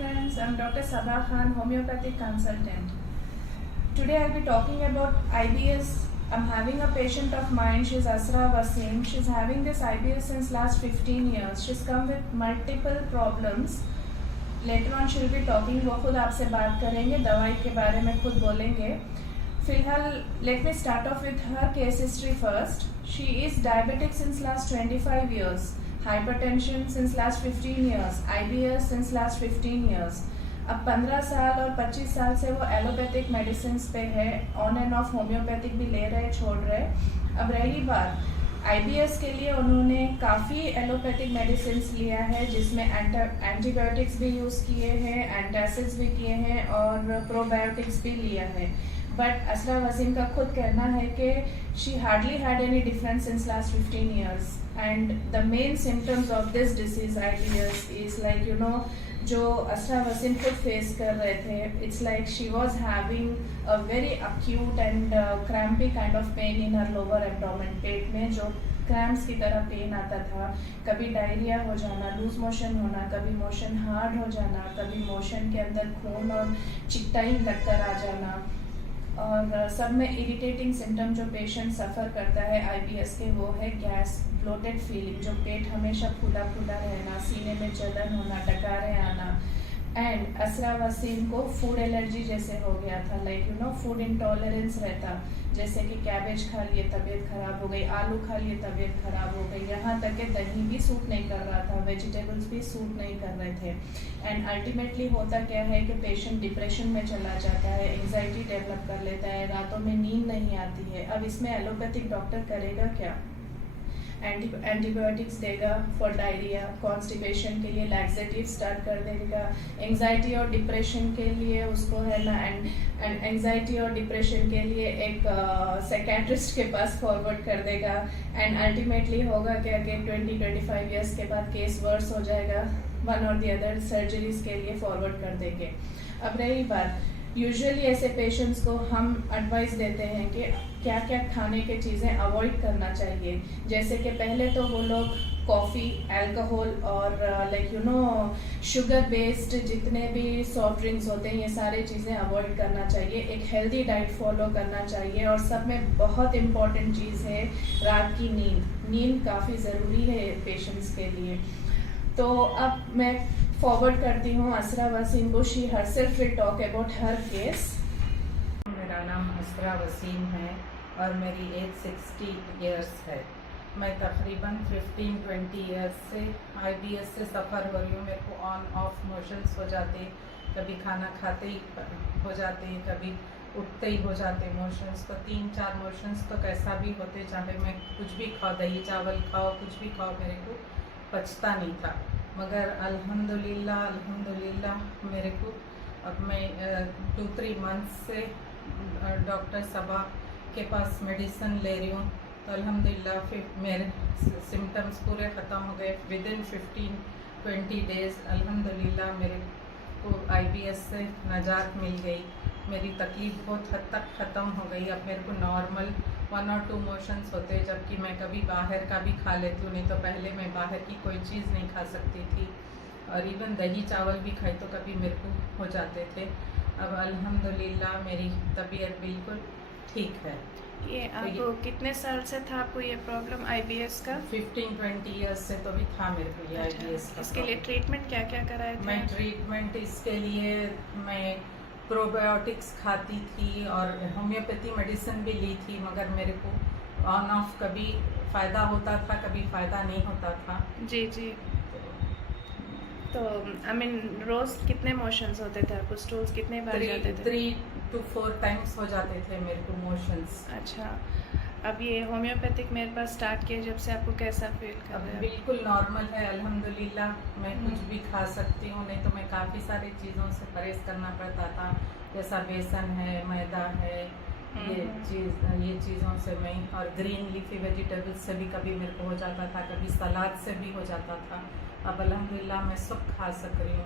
friends, I'm Dr. Sabah Khan, homeopathic consultant. Today I'll be talking about IBS. I'm having a patient of mine, she's Asra Wasim. She's having this IBS since last 15 years. She's come with multiple problems. Later on she'll be talking, वो खुद आपसे बात करेंगे, दवाई के बारे में खुद बोलेंगे. फिलहाल let me start off with her case history first. She is diabetic since last 25 years. Hypertension since last 15 years, IBS since last 15 years. अब 15 साल और 25 साल से वो एलोपैथिक मेडिसिन पे है, ऑन एंड ऑफ होम्योपैथिक भी ले रहे छोड़ रहे. अब रही बात IBS के लिए उन्होंने काफ़ी एलोपैथिक मेडिसिन लिया है, जिसमें एंटीबायोटिक्स भी यूज़ किए हैं, एंटासिड्स भी किए हैं और प्रोबायोटिक्स भी लिया है. बट असरा वसीम का खुद कहना है कि she hardly had any difference since last 15 years. And the main symptoms of this disease IBS is like जो असरा वसीम खुद फेस कर रहे थे, it's like she was having a very acute and crampy kind of pain in her lower abdomen. पेट में जो cramps की तरह pen आता था, कभी डायरिया हो जाना, लूज मोशन होना, कभी मोशन हार्ड हो जाना, कभी मोशन के अंदर खून और चिकटाई लगकर आ जाना. और सब में इरिटेटिंग सिम्टम जो पेशेंट सफ़र करता है IBS के, वो है गैस, ब्लोटेड फीलिंग, जो पेट हमेशा फूला फूला रहना, सीने में जलन होना, डकारें आना. एंड असरा वसीम को फूड एलर्जी जैसे हो गया था, लाइक फूड इंटॉलरेंस रहता, जैसे कि कैबेज खा लिए तबीयत ख़राब हो गई, आलू खा लिए तबीयत ख़राब हो गई, यहाँ तक कि दही भी सूट नहीं कर रहा था, वेजिटेबल्स भी सूट नहीं कर रहे थे. एंड अल्टीमेटली होता क्या है कि पेशेंट डिप्रेशन में चला जाता है, एंग्जाइटी डेवलप कर लेता है, रातों में नींद नहीं आती है. अब इसमें एलोपैथिक डॉक्टर करेगा क्या? एंटीबायोटिक्स देगा फॉर डायरिया, कॉन्स्टिपेशन के लिए लैक्सेटिव स्टार्ट कर देगा, एंग्जाइटी और डिप्रेशन के लिए उसको है ना, एंड एंग्जाइटी और डिप्रेशन के लिए एक साइकियाट्रिस्ट के पास फॉरवर्ड कर देगा. एंड अल्टीमेटली होगा क्या कि 20-25 ईयर्स के बाद केस वर्स हो जाएगा, वन और दी अदर सर्जरीज के लिए फॉरवर्ड कर देंगे. अब रही बात, यूजुअली ऐसे पेशेंट्स को हम एडवाइस देते हैं कि क्या क्या खाने की चीज़ें अवॉइड करना चाहिए. जैसे कि पहले तो वो लोग कॉफ़ी, अल्कोहल और शुगर बेस्ड जितने भी सॉफ्ट ड्रिंक्स होते हैं, ये सारी चीज़ें अवॉइड करना चाहिए. एक हेल्दी डाइट फॉलो करना चाहिए. और सब में बहुत इम्पॉर्टेंट चीज़ है रात की नींद. नींद काफ़ी ज़रूरी है पेशेंट्स के लिए. तो अब मैं फॉरवर्ड करती हूँ असरा वसीम को. She herself will talk about her case. मेरा नाम असरा वसीम है और मेरी एज 60 इयर्स है. मैं तकरीबन 15-20 इयर्स से IBS से सफ़र हो रही हूँ. मेरे को ऑन ऑफ मोशंस हो जाते, कभी खाना खाते ही हो जाते, कभी उठते ही हो जाते मोशंस. तो 3-4 मोशंस तो कैसा भी होते, चाहे मैं कुछ भी खाओ, दही चावल खाओ, कुछ भी खाओ, मेरे को पचता नहीं था. मगर अल्हम्दुलिल्लाह मेरे को अब मैं 2-3 मंथ्स से डॉक्टर सबा के पास मेडिसिन ले रही हूँ. तो अल्हम्दुलिल्लाह फिर मेरे सिम्टम्स पूरे ख़त्म हो गए. विदिन 15-20 डेज़ अल्हम्दुलिल्लाह मेरे को IBS से नजात मिल गई. मेरी तकलीफ़ बहुत हद तक ख़त्म हो गई. अब मेरे को नॉर्मल 1 और 2 मोशंस होते, जबकि मैं कभी बाहर का भी खा लेती हूँ. नहीं तो पहले मैं बाहर की कोई चीज़ नहीं खा सकती थी, और इवन दही चावल भी खाई तो कभी मेरे को हो जाते थे. अब अल्हम्दुलिल्लाह मेरी तबीयत बिल्कुल ठीक है. ये आपको कितने साल से था आपको ये प्रॉब्लम IBS का? 15-20 इयर्स से तो भी था मेरे को ये IBS का. इसके लिए ट्रीटमेंट क्या क्या कराए थे? मैं ट्रीटमेंट इसके लिए मैं प्रोबायोटिक्स खाती थी और होम्योपैथी मेडिसिन भी ली थी, मगर मेरे को ऑन ऑफ कभी फ़ायदा होता था, कभी फ़ायदा नहीं होता था. जी जी. तो रोज़ कितने मोशंस होते थे आपको? स्टूल्स कितने बार जाते थे? 3 to 4 टाइम्स हो जाते थे मेरे को मोशंस. अच्छा. अब ये होम्योपैथिक मेरे पास स्टार्ट किया जब से, आपको कैसा फील कर अब रहा है? बिल्कुल नॉर्मल है अल्हम्दुलिल्लाह. मैं कुछ भी खा सकती हूँ, नहीं तो मैं काफ़ी सारी चीज़ों से परहेज़ करना पड़ता था, जैसा बेसन है, मैदा है, ये चीज़ों से मैं, और ग्रीन लीफी वेजिटेबल्स से भी कभी मेरे को हो जाता था, कभी सलाद से भी हो जाता था. अब अल्हम्दुलिल्लाह मैं सब खा सक रही हूँ.